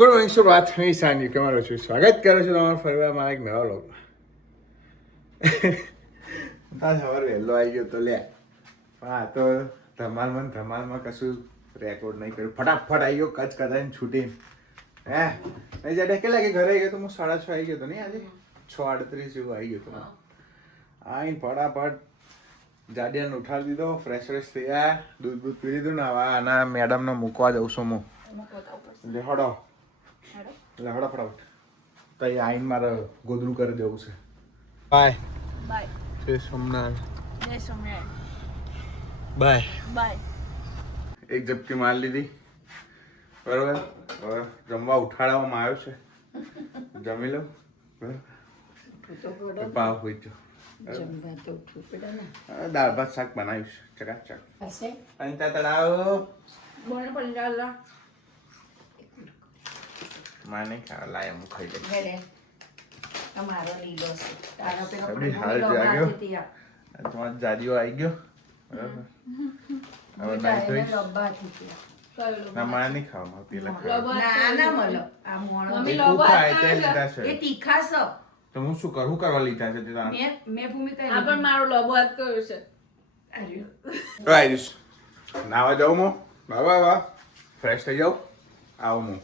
Good morning સુપ્રભાત. હું ઈશાન તમારું છું સ્વાગત કરું છું તમારું ફરીવાર મારા એક નવા વ્લોગમાં. સવારે વહેલો આવી ગયો તો લે હા તો ધમાલમાં કશું રેકોર્ડ નહીં કર્યું. ફટાફટ આવી ગયો કચ કચાઈને છૂટીને હે નહીં જાડે કેટલા કે ઘરે આવી ગયો તો હું 6:30 આવી ગયો તો નહીં આજે 6:38 જેવું આવી ગયો તો આવીને ફટાફટ જાડિયાને ઉઠાડી દીધો. ફ્રેશ થયા, દૂધ પી લીધું ને હવે આના મેડમને મૂકવા જાઉં છું હું. એટલે હડો ફટાફટ તો એ આઈને મારે ગોદરું કરી દેવું છે. Bye bye. જય સોમનાથ. જય સોમનાથ. બાય. બાય. એક ઝપકી માર લીધી બરોબર. હવે જમવા ઉઠાડવામાં આવ્યો છે, જમી લો બરાબર. પાવ હોય તો દાળ ભાત શાક બનાવ્યું છે ચકાચક. અંતા તળાવ માં નહીં ખાવા લાય હું ખાઈ લઈશ. તમારો લીલો છે તારો પેલો સબડી હાલ જાગ્યો તમારો જાડિયો આવી ગયો બરાબર. હવે નાઈ ધોઈશ. ના મારે નહીં ખાવા પેલા એ તીખા છે તો હું શું કરું કરવા લીધા છે મેં ભૂમિકા આ પણ મારો લોબો હાથ કર્યો છે. તો આવીશ નાવા જાઉં હું. વાહ ફ્રેશ થઈ જાઉં આવું હું.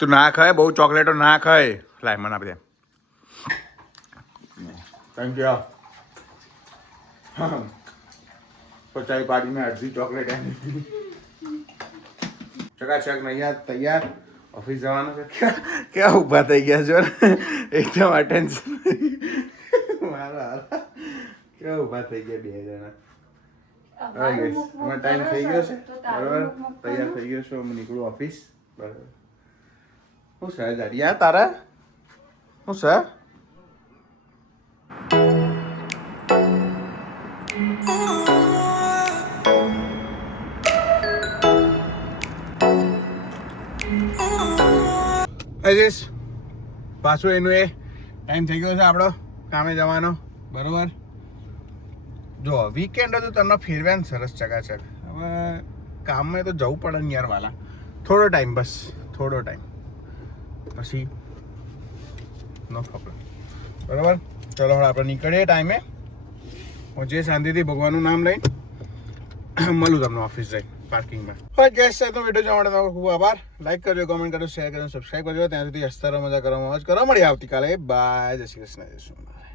તું ના ખાય બહુ ચોકલેટો ના ખાય. લાય મને આપી દે. Thank you. પચાઈ પાડીને અડધી ચોકલેટ ચકાચક નહીં તૈયાર ઓફિસ જવાનું છે. ક્યાં ઊભા થઈ ગયા છો એકદમ અટેન્શન મારા ક્યાં ઊભા થઈ ગયા બે જણા. હવે ટાઈમ થઈ ગયો છે બરાબર. તૈયાર થઈ ગયો છું. હું નીકળું ઓફિસ બરાબર. શું છે જાડિયા તારા શું છે? અજેશ પાછું એનું એ ટાઈમ થઈ ગયો છે આપણો કામે જવાનો બરોબર. જો વીકેન્ડ હતું તમને ફેરવ્યા ને સરસ ચકાચક. હવે કામમાં તો જવું પડે ને યાર વાલા. થોડો ટાઈમ બસ થોડો ટાઈમ પછી નો પ્રોબ્લેમ બરાબર. ચલો હવે આપણે નીકળીએ ટાઈમે. હું જે શાંતિથી ભગવાનનું નામ લઈને મળું તમને ઓફિસ જઈ પાર્કિંગમાં. હવે ગેસ છે તો વિડીયો જોવા માટે તમારો ખૂબ આભાર. લાઈક કરજો, કમેન્ટ કરજો, શેર કરજો, સબસ્ક્રાઈબ કરજો. ત્યાં સુધી હસતા રહો, મજા કરો, મોજ કરો. મળીએ આવતીકાલે. બાય. જય શ્રી કૃષ્ણ. જય સોમનાથ.